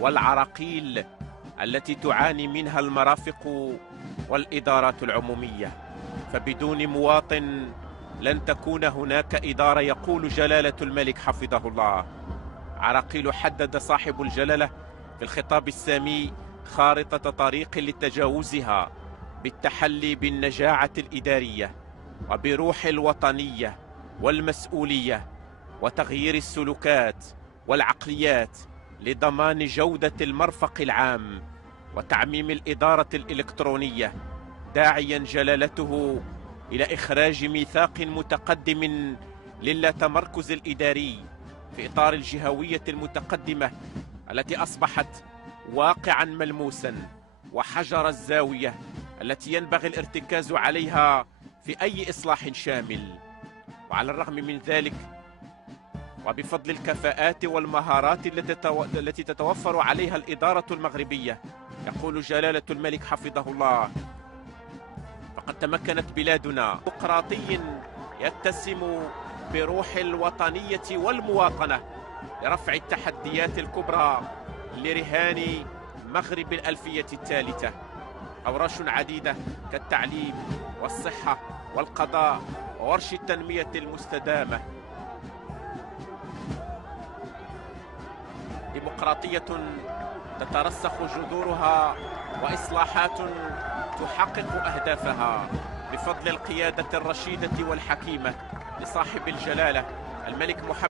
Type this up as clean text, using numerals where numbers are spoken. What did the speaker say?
والعراقيل التي تعاني منها المرافق والإدارات العمومية. فبدون مواطن لن تكون هناك إدارة، يقول جلالة الملك حفظه الله. عراقيل حدد صاحب الجلالة في الخطاب السامي خارطة طريق لتجاوزها بالتحلي بالنجاعة الإدارية وبروح الوطنية والمسؤولية وتغيير السلوكات والعقليات لضمان جودة المرفق العام وتعميم الإدارة الإلكترونية، داعيا جلالته إلى إخراج ميثاق متقدم للاتمركز الإداري في إطار الجهوية المتقدمة التي أصبحت واقعا ملموسا وحجر الزاوية التي ينبغي الارتكاز عليها في أي إصلاح شامل. وعلى الرغم من ذلك، وبفضل الكفاءات والمهارات التي تتوفر عليها الإدارة المغربية، يقول جلالة الملك حفظه الله: فقد تمكنت بلادنا ديمقراطي يتسم بروح الوطنية والمواطنة لرفع التحديات الكبرى لرهان مغرب الألفية الثالثة. أوراش عديدة كالتعليم والصحة والقضاء وورش التنمية المستدامة. ديمقراطية تترسخ جذورها وإصلاحات تحقق أهدافها بفضل القيادة الرشيدة والحكيمة لصاحب الجلالة الملك محمد